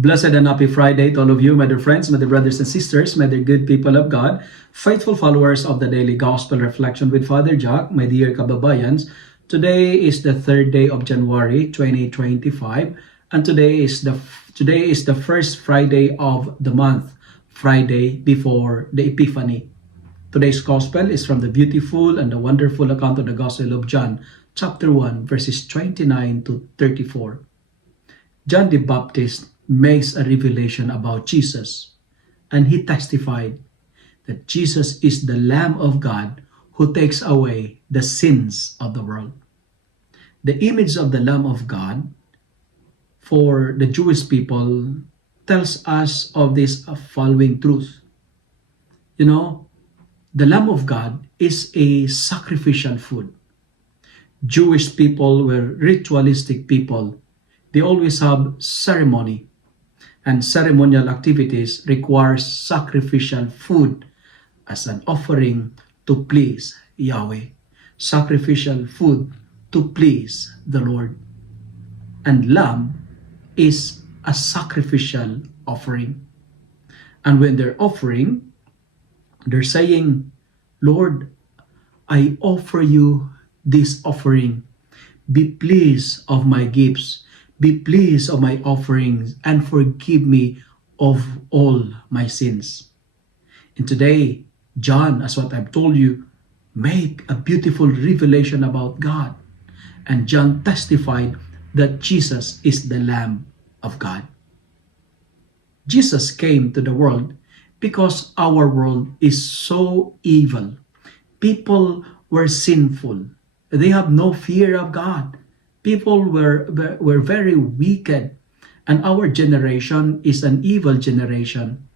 Blessed and happy Friday to all of you, my dear friends, my dear brothers and sisters, my dear good people of God, faithful followers of the Daily Gospel Reflection with Father Jack, my dear kababayans. Today is the 3rd day of January 2025, and today is the first Friday of the month, Friday before the Epiphany. Today's Gospel is from the beautiful and the wonderful account of the Gospel of John, chapter 1, verses 29 to 34. John the Baptist makes a revelation about Jesus, and he testified that Jesus is the Lamb of God who takes away the sins of the world. The image of the Lamb of God for the Jewish people tells us of this following truth. The Lamb of God is a sacrificial food. Jewish people were ritualistic people. They always have ceremony, and ceremonial activities require sacrificial food as an offering to please Yahweh. Sacrificial food to please the Lord. And lamb is a sacrificial offering. And when they're offering, they're saying, Lord, I offer you this offering. Be pleased of my gifts. Be pleased of my offerings and forgive me of all my sins. And today, John, as what I've told you, make a beautiful revelation about God. And John testified that Jesus is the Lamb of God. Jesus came to the world because our world is so evil. People were sinful. They have no fear of God. People were very wicked, and our generation is an evil generation.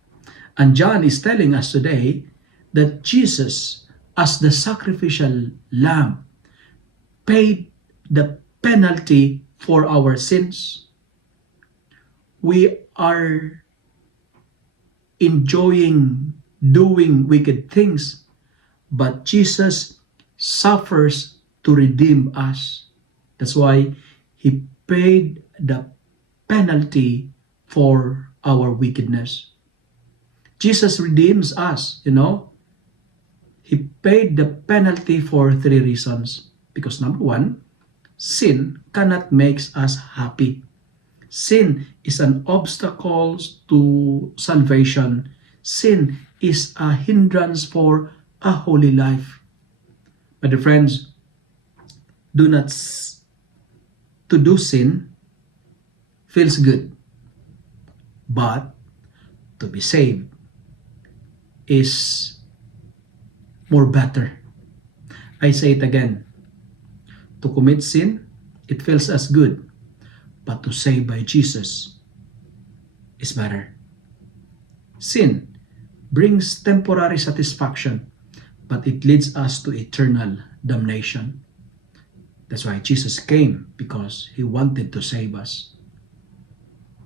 And John is telling us today that Jesus, as the sacrificial lamb, paid the penalty for our sins. We are enjoying doing wicked things, but Jesus suffers to redeem us. That's why he paid the penalty for our wickedness. Jesus redeems us, He paid the penalty for 3 reasons. Because number 1, sin cannot make us happy. Sin is an obstacle to salvation. Sin is a hindrance for a holy life. My dear friends, to do sin feels good, but to be saved is more better. I say it again. To commit sin, it feels as good, but to save by Jesus is better. Sin brings temporary satisfaction, but it leads us to eternal damnation. That's why Jesus came, because he wanted to save us.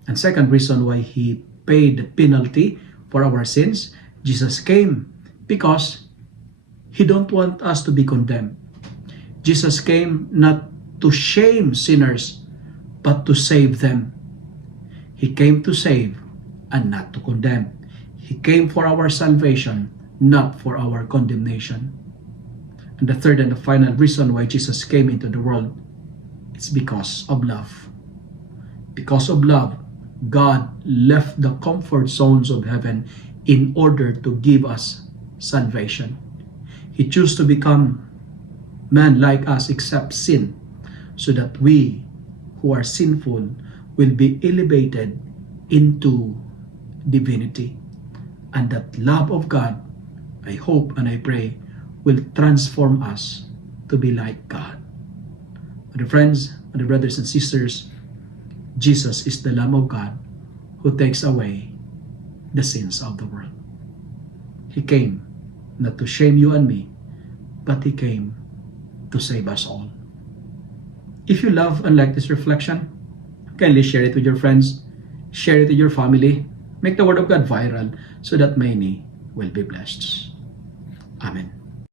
And second reason why he paid the penalty for our sins, Jesus came because he don't want us to be condemned. Jesus came not to shame sinners, but to save them. He came to save and not to condemn. He came for our salvation, not for our condemnation. And the third and the final reason why Jesus came into the world, it's because of love. Because of love, God left the comfort zones of heaven in order to give us salvation. He chose to become man like us except sin, so that we who are sinful will be elevated into divinity. And that love of God, I hope and I pray, will transform us to be like God. My dear friends, my dear brothers and sisters, Jesus is the Lamb of God who takes away the sins of the world. He came not to shame you and me, but he came to save us all. If you love and like this reflection, kindly share it with your friends, share it with your family, make the Word of God viral so that many will be blessed. Amen.